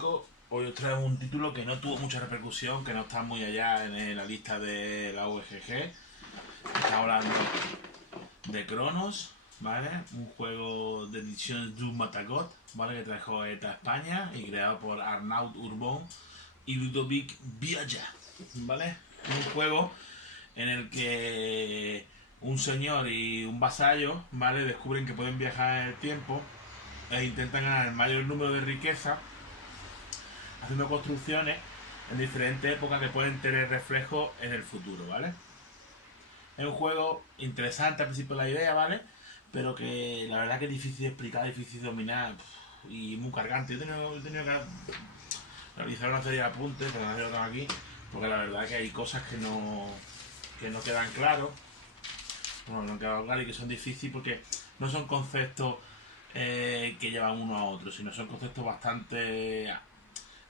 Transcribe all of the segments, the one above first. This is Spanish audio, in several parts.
chicos, hoy os traigo un título que no tuvo mucha repercusión, que no está muy allá en la lista de la UGG. Estamos hablando de Cronos, ¿vale? Un juego de edición du Matagot, ¿vale? Que trajo ETA España y creado por Arnaud Urbon y Ludovic Vialla, ¿vale? Un juego en el que un señor y un vasallo, ¿vale? Descubren que pueden viajar en el tiempo e intentan ganar el mayor número de riqueza haciendo construcciones en diferentes épocas que pueden tener reflejo en el futuro, ¿vale? Es un juego interesante al principio la idea, ¿vale? Pero que la verdad que es difícil de explicar, difícil de dominar y muy cargante. Yo he tenido que realizar una serie de apuntes, pero no lo tengo aquí, porque la verdad que hay cosas que no quedan claros. Bueno, no quedan claros y que son difíciles porque no son conceptos que llevan uno a otro, sino son conceptos bastante,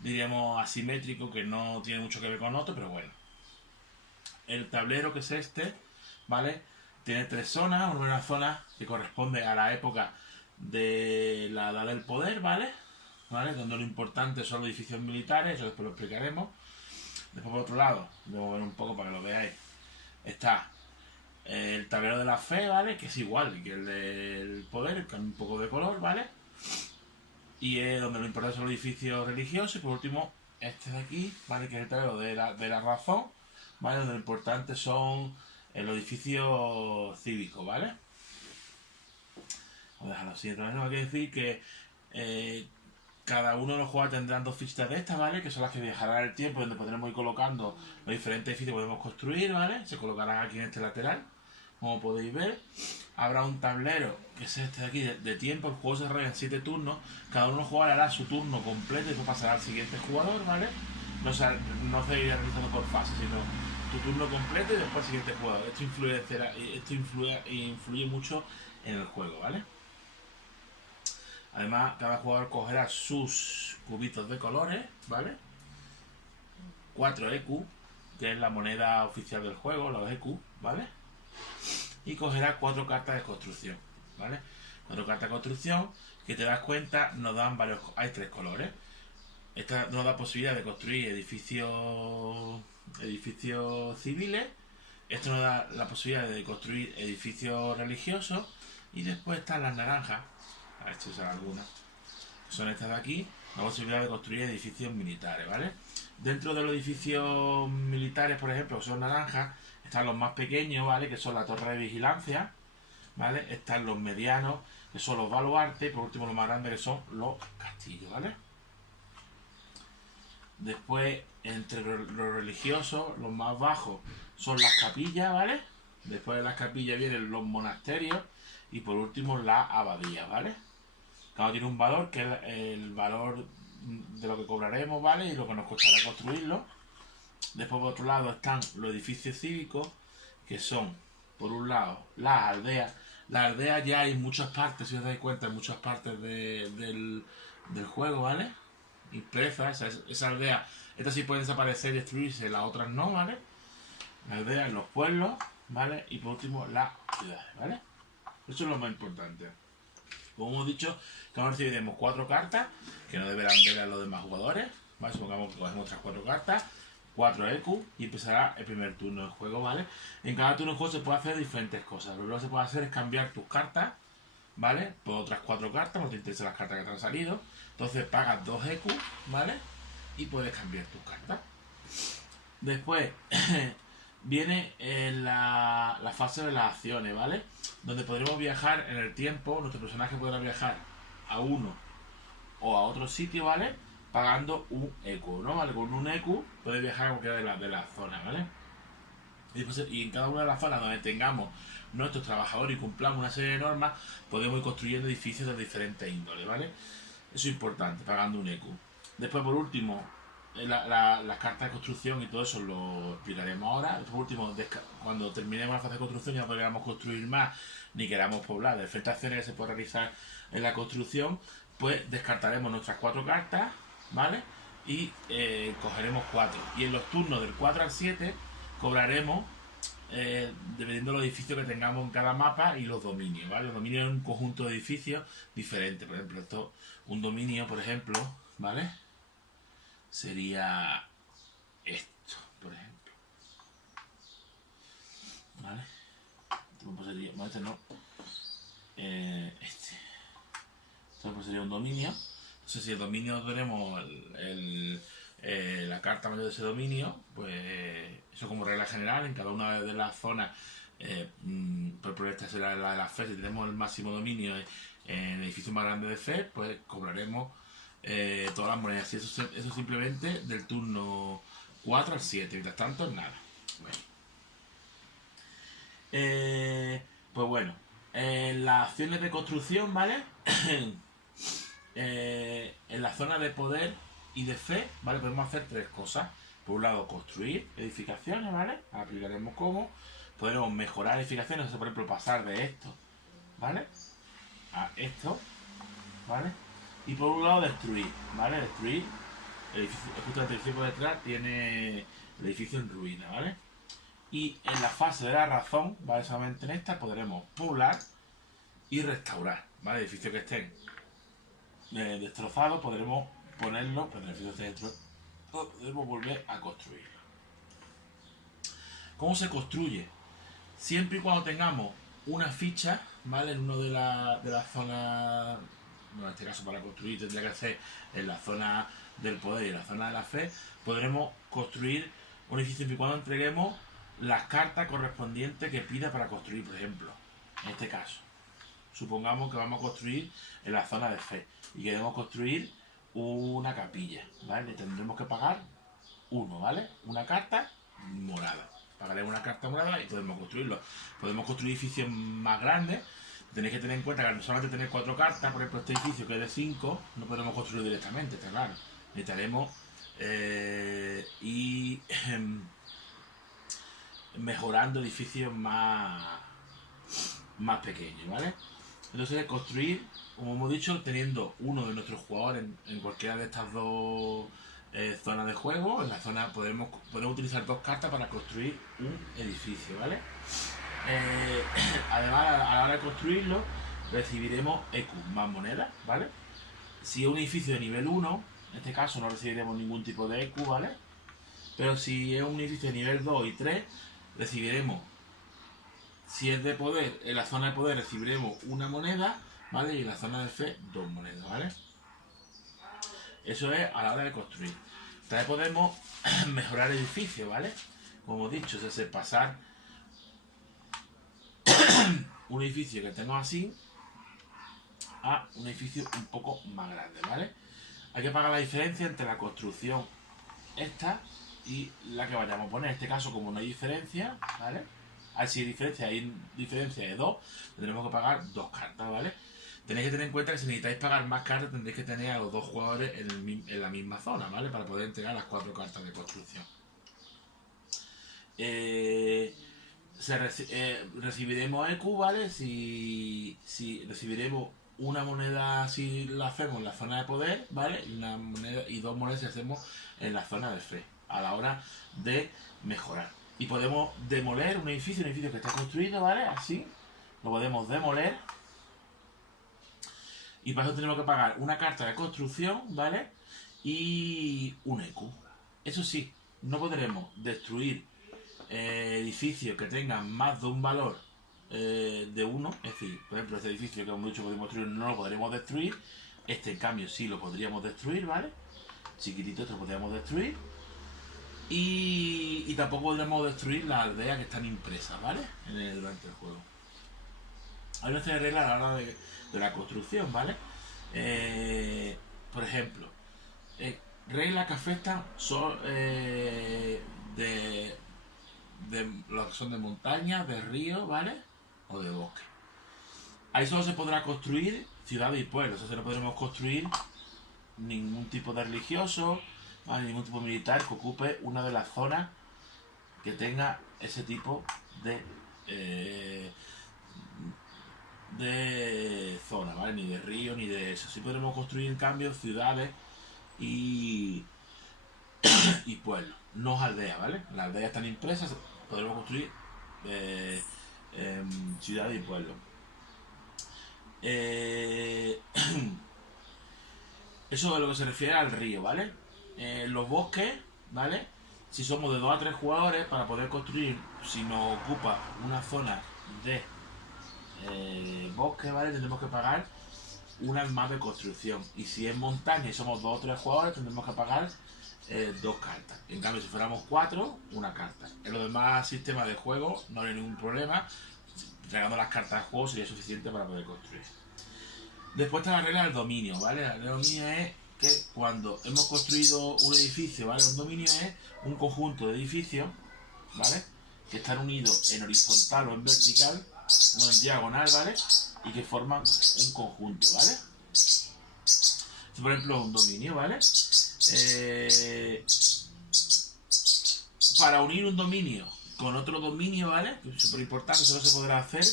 diríamos, asimétricos, que no tienen mucho que ver con otro, pero bueno. El tablero, que es este, ¿vale? Tiene tres zonas. Una primera zona que corresponde a la época de la edad del poder, ¿vale? Donde lo importante son los edificios militares, eso después lo explicaremos. Después, por otro lado, voy a mover un poco para que lo veáis, está el tablero de la fe, ¿vale? Que es igual que el del poder, cambia un poco de color, ¿vale? Y es donde lo importante son los edificios religiosos. Y por último, este de aquí, ¿vale? Que es el tablero de la razón, ¿vale? Donde lo importante son los edificios cívicos, ¿vale? Vamos a dejarlo así. Entonces, hay que decir que cada uno de los jugadores tendrán dos fichitas de estas, ¿vale? Que son las que viajarán el tiempo, donde podremos ir colocando los diferentes edificios que podemos construir, ¿vale? Se colocarán aquí en este lateral, como podéis ver. Habrá un tablero, que es este de aquí, de tiempo. El juego se desarrolla en 7 turnos. Cada uno de los jugadores hará su turno completo y después pasará al siguiente jugador, ¿vale? No se irá realizando por fase, sino tu turno completo y después el siguiente jugador. Esto influye mucho en el juego, ¿vale? Además, cada jugador cogerá sus cubitos de colores, ¿vale? 4 EQ, que es la moneda oficial del juego, los EQ, ¿vale? Y cogerá 4 cartas de construcción, ¿vale? 4 cartas de construcción que, te das cuenta, nos dan varios. Hay 3 colores. Esta nos da posibilidad de construir edificios civiles. Esto nos da la posibilidad de construir edificios religiosos. Y después están las naranjas. A ver si son algunas. Son estas de aquí. La posibilidad de construir edificios militares, ¿vale? Dentro de los edificios militares, por ejemplo, que son naranjas, están los más pequeños, ¿vale? Que son la torre de vigilancia, ¿vale? Están los medianos, que son los baluartes. Y por último, los más grandes, que son los castillos, ¿vale? Después, entre los religiosos, los más bajos son las capillas, ¿vale? Después de las capillas vienen los monasterios. Y por último, la abadía, ¿vale? Cada uno tiene un valor, que es el valor de lo que cobraremos, ¿vale? Y lo que nos costará construirlo. Después, por otro lado, están los edificios cívicos, que son, por un lado, las aldeas. Las aldeas ya hay en muchas partes, si os dais cuenta, en muchas partes del juego, ¿vale? Impresas, esa aldea, estas sí pueden desaparecer y destruirse, las otras no, ¿vale? Las aldeas, los pueblos, ¿vale? Y por último, las ciudades, ¿vale? Eso es lo más importante. Como hemos dicho, que ahora recibiremos 4 cartas, que no deberán ver a los demás jugadores, ¿vale? Supongamos que cogemos otras 4 cartas, 4 EQ, y empezará el primer turno del juego, ¿vale? En cada turno del juego se puede hacer diferentes cosas. Lo que se puede hacer es cambiar tus cartas, ¿vale? Por otras 4 cartas, no te interesan las cartas que te han salido. Entonces pagas 2 EQ, ¿vale? Y puedes cambiar tus cartas. Después viene la fase de las acciones, ¿vale? Donde podremos viajar en el tiempo. Nuestro personaje podrá viajar a uno o a otro sitio, ¿vale? Pagando un EQ, ¿no? ¿Vale? Con un EQ puedes viajar a cualquiera de las zonas, ¿vale? Y en cada una de las zonas donde tengamos nuestros trabajadores y cumplamos una serie de normas, podemos ir construyendo edificios de diferentes índoles, ¿vale? Eso es importante, pagando un EQ. Después, por último, las cartas de construcción y todo eso lo explicaremos ahora. Por último, cuando terminemos la fase de construcción y no podamos construir más ni queramos poblar de diferentes acciones que se pueden realizar en la construcción, pues descartaremos nuestras 4 cartas, ¿vale? Y cogeremos 4. Y en los turnos del 4 al 7 cobraremos dependiendo de los edificios que tengamos en cada mapa y los dominios, ¿vale? Los dominios es un conjunto de edificios diferentes. Por ejemplo, esto un dominio, por ejemplo, ¿vale? sería esto, por ejemplo. ¿Vale? Pues sería, no, este no. Este. Entonces pues sería un dominio. Entonces si el dominio tenemos la carta mayor de ese dominio, pues eso como regla general, en cada una de las zonas, por ejemplo esta será la de la fe, si tenemos el máximo dominio en el edificio más grande de fe, pues cobraremos todas las monedas. Y eso simplemente del turno 4 al 7, mientras tanto nada. Bueno. Pues bueno, en las acciones de construcción, ¿vale? En la zona de poder y de fe, ¿vale? Podemos hacer tres cosas. Por un lado, construir edificaciones, ¿vale? Aplicaremos cómo. Podemos mejorar edificaciones, o sea, por ejemplo, pasar de esto, ¿vale? A esto, ¿vale? Y por un lado, destruir, ¿vale? Destruir el edificio, justo el edificio por detrás tiene el edificio en ruina, ¿vale? Y en la fase de la razón, ¿vale? Solamente en esta podremos poblar y restaurar, ¿vale? Edificios que estén destrozados podremos ponerlo, pero el edificio esté destrozado, podemos volver a construir. ¿Cómo se construye? Siempre y cuando tengamos una ficha, ¿vale? En uno de las zonas, bueno, en este caso para construir tendría que ser en la zona del poder y en la zona de la fe, podremos construir un edificio siempre y cuando entreguemos las cartas correspondientes que pida para construir, por ejemplo. En este caso, supongamos que vamos a construir en la zona de fe y queremos construir una capilla, ¿vale? Tendremos que pagar uno, ¿vale? Una carta morada. Pagaremos una carta morada y podemos construirlo. Podemos construir edificios más grandes. Tenéis que tener en cuenta que no solamente tener 4 cartas, por ejemplo, este edificio que es de 5, no podemos construirlo directamente, está claro. Necesitaremos y mejorando edificios más pequeños, ¿vale? Entonces construir, como hemos dicho, teniendo uno de nuestros jugadores en cualquiera de estas dos zonas de juego. En la zona podemos utilizar 2 cartas para construir un edificio, ¿vale? Además, a la hora de construirlo, recibiremos EQ, más monedas, ¿vale? Si es un edificio de nivel 1, en este caso no recibiremos ningún tipo de EQ, ¿vale? Pero si es un edificio de nivel 2 y 3, recibiremos, si es de poder, en la zona de poder recibiremos una moneda, ¿vale? Y en la zona de fe, 2 monedas, ¿vale? Eso es a la hora de construir. También podemos mejorar edificios, ¿vale? Como hemos dicho, es decir, pasar un edificio que tengo así a un edificio un poco más grande, ¿vale? Hay que pagar la diferencia entre la construcción esta y la que vayamos a poner. En este caso, como no hay diferencia, ¿vale? Si hay diferencia de 2, tendremos que pagar 2 cartas, ¿vale? Tenéis que tener en cuenta que si necesitáis pagar más cartas, tendréis que tener a los 2 jugadores en la misma zona, ¿vale? Para poder entregar las 4 cartas de construcción. Recibiremos EQ, ¿vale? Si recibiremos una moneda si la hacemos en la zona de poder, ¿vale? Y 2 monedas si hacemos en la zona de fe, a la hora de mejorar. Y podemos demoler un edificio que está construido, ¿vale? Así, lo podemos demoler. Y para eso tenemos que pagar una carta de construcción, ¿vale? Y un EQ. Eso sí, no podremos destruir edificios que tengan más de un valor de 1. Es decir, por ejemplo, este edificio que hemos dicho que podemos destruir, no lo podremos destruir. Este, en cambio, sí lo podríamos destruir, ¿vale? Chiquitito, esto lo podríamos destruir. Y tampoco podremos destruir las aldeas que están impresas, ¿vale? Durante el juego. Hay una serie de reglas a la hora de la construcción, ¿vale? Por ejemplo, reglas que afectan son de los que son de montaña, de río, ¿vale? O de bosque. Ahí solo se podrá construir ciudades y pueblos, o sea, no podremos construir ningún tipo de religioso, ¿vale? Ningún tipo militar que ocupe una de las zonas que tenga ese tipo de zona, ¿vale? Ni de río, ni de eso. Sí podremos construir en cambio ciudades y pueblos, no aldeas, ¿vale? Las aldeas están impresas, podremos construir ciudades y pueblos. Eso es lo que se refiere al río, ¿vale? los bosques, ¿vale? Si somos de 2 a 3 jugadores, para poder construir, si nos ocupa una zona de bosque, ¿vale? Tendremos que pagar una más de construcción. Y si es montaña y somos 2 o 3 jugadores, tendremos que pagar 2 cartas. En cambio, si fuéramos 4, una carta. En los demás sistemas de juego no hay ningún problema. Entregando las cartas de juego sería suficiente para poder construir. Después está la regla del dominio, ¿vale? La regla del dominio es que cuando hemos construido un edificio, ¿vale? Un dominio es un conjunto de edificios, ¿vale? Que están unidos en horizontal o en vertical, no en diagonal, ¿vale? Y que forman un conjunto, ¿vale? Por ejemplo, un dominio, ¿vale? Para unir un dominio con otro dominio, ¿vale? Que es súper importante, solo se podrá hacer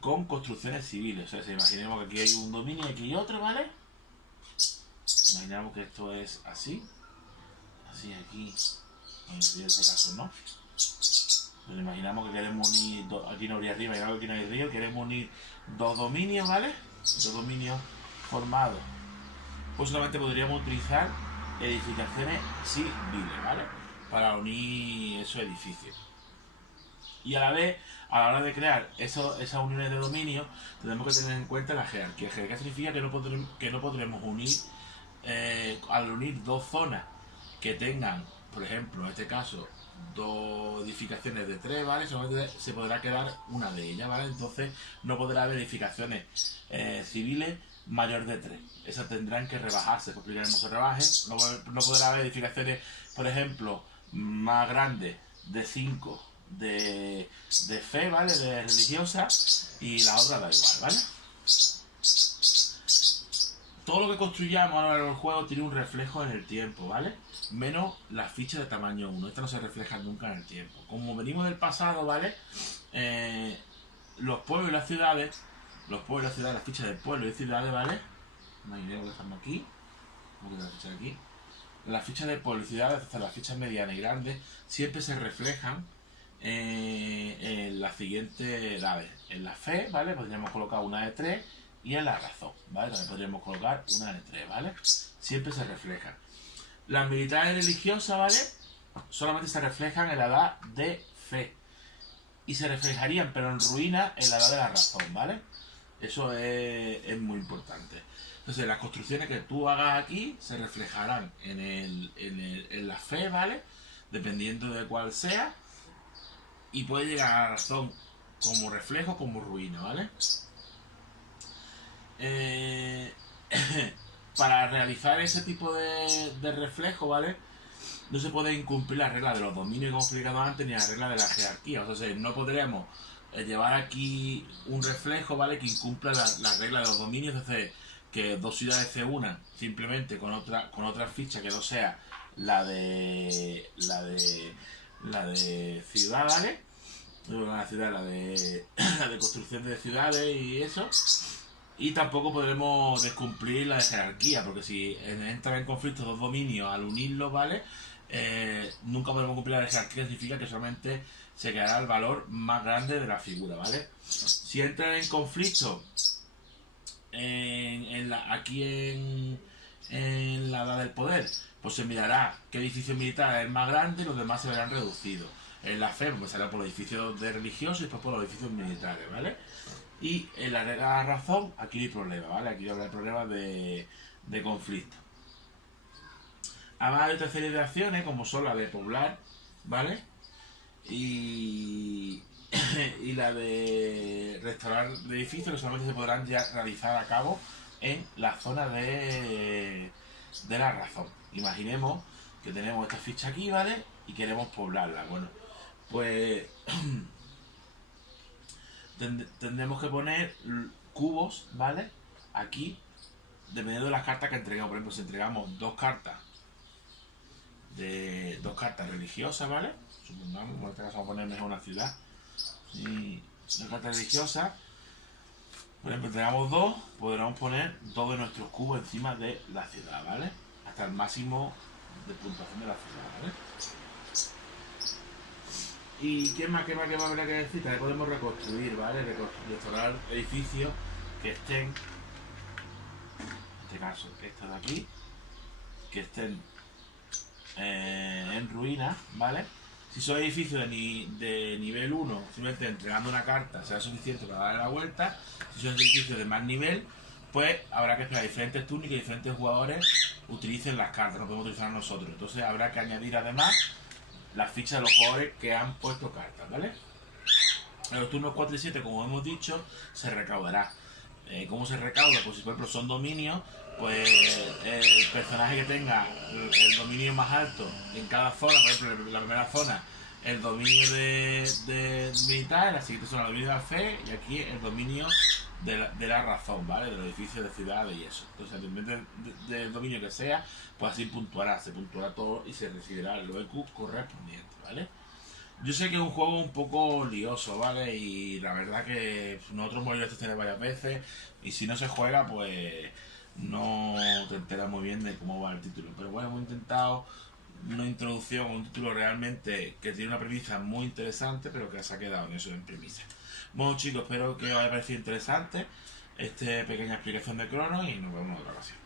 con construcciones civiles. O sea, si imaginemos que aquí hay un dominio y aquí hay otro, ¿vale? Imaginamos que esto es así. Así aquí. En este caso no. Pues imaginamos que queremos unir, aquí no habría arriba y aquí no hay río, queremos unir 2 dominios, ¿vale? 2 dominios formados. Pues solamente podríamos utilizar edificaciones civiles, ¿vale? Para unir esos edificios. Y a la vez, a la hora de crear esas uniones de dominio, tenemos que tener en cuenta la jerarquía. La jerarquía significa que no podremos unir, al unir 2 zonas que tengan, por ejemplo, en este caso, 2 edificaciones de 3, ¿vale? Solamente se podrá quedar una de ellas, ¿vale? Entonces no podrá haber edificaciones civiles mayor de 3. Esas tendrán que rebajarse, porque ya no se rebajen. No podrá haber edificaciones, por ejemplo, más grandes de 5 de fe, ¿vale? De religiosa, y la otra da igual, ¿vale? Todo lo que construyamos a lo largo del juego tiene un reflejo en el tiempo, ¿vale? Menos las fichas de tamaño 1. Estas no se reflejan nunca en el tiempo. Como venimos del pasado, ¿vale? Los pueblos y las ciudades, las fichas de pueblos y ciudades, ¿vale? Imaginemos que estamos aquí. Vamos a quitar la ficha de aquí. Las fichas de pueblos y ciudades, hasta las fichas medianas y grandes, siempre se reflejan en las siguientes edades. En la fe, ¿vale? Podríamos colocar una de 3. Y en la razón, ¿vale? También podríamos colocar una de 3, ¿vale? Siempre se reflejan. Las militares religiosas, ¿vale? Solamente se reflejan en la edad de fe. Y se reflejarían, pero en ruina, en la edad de la razón, ¿vale? Eso es muy importante. Entonces, las construcciones que tú hagas aquí se reflejarán en la fe, ¿vale? Dependiendo de cuál sea. Y puede llegar a la razón como reflejo, como ruina, ¿vale? Para realizar ese tipo de reflejo, ¿vale? No se puede incumplir la regla de los dominios que hemos explicado antes, ni la regla de la jerarquía. O sea, no podremos llevar aquí un reflejo, ¿vale? Que incumpla la regla de los dominios. Entonces, que 2 ciudades se unan simplemente con otra ficha que no sea la de ciudad, ¿vale? La de construcción de ciudades y eso. Y tampoco podremos descumplir la de jerarquía, porque si entran en conflicto 2 dominios al unirlos, ¿vale? Nunca podremos cumplir la de jerarquía, significa que solamente se quedará el valor más grande de la figura, ¿vale? Si entran en conflicto aquí en la edad del poder, pues se mirará qué edificio militar es el más grande y los demás se verán reducidos. En la fe, pues será por los edificios de religiosos y después por los edificios militares, ¿vale? Y en la razón, aquí no hay problema, ¿vale? Aquí no habrá problema de conflicto. Además hay otra serie de acciones, como son la de poblar, ¿vale? Y la de restaurar edificios, que solamente se podrán ya realizar a cabo en la zona de la razón. Imaginemos que tenemos esta ficha aquí, ¿vale? Y queremos poblarla. Bueno, pues tendremos que poner cubos, ¿vale? Aquí, dependiendo de las cartas que entregamos. Por ejemplo, si entregamos 2 cartas religiosas, ¿vale? Supongamos, en este caso vamos a poner mejor una ciudad. Y 2 cartas religiosas. Por ejemplo, entregamos 2, podremos poner 2 de nuestros cubos encima de la ciudad, ¿vale? Hasta el máximo de puntuación de la ciudad, ¿vale? ¿Y qué más habrá que decir? También podemos reconstruir, ¿vale? Restaurar edificios que estén, en este caso, estos de aquí, que estén en ruinas, ¿vale? Si son edificios de nivel 1, simplemente entregando una carta será suficiente para darle la vuelta. Si son edificios de más nivel, pues habrá que esperar diferentes turnos y que diferentes jugadores utilicen las cartas, no podemos utilizar nosotros. Entonces habrá que añadir además las fichas de los jugadores que han puesto cartas, ¿vale? En los turnos 4 y 7, como hemos dicho, se recaudará. ¿Cómo se recauda? Pues si por ejemplo son dominios, pues el personaje que tenga el dominio más alto en cada zona, por ejemplo en la primera zona el dominio de militar, en la siguiente zona el dominio de la fe y aquí el dominio de la razón, ¿vale? De los edificios de ciudades y eso. Entonces, depende del dominio que sea, pues así se puntuará todo y se recibirá el EQ correspondiente, ¿vale? Yo sé que es un juego un poco lioso, ¿vale? Y la verdad que nosotros hemos ido a este escenario varias veces y si no se juega, pues no te enteras muy bien de cómo va el título. Pero bueno, hemos intentado una introducción a un título realmente que tiene una premisa muy interesante, pero que se ha quedado en eso, en premisa. Bueno chicos, espero que os haya parecido interesante esta pequeña explicación de Cronos y nos vemos en otra ocasión.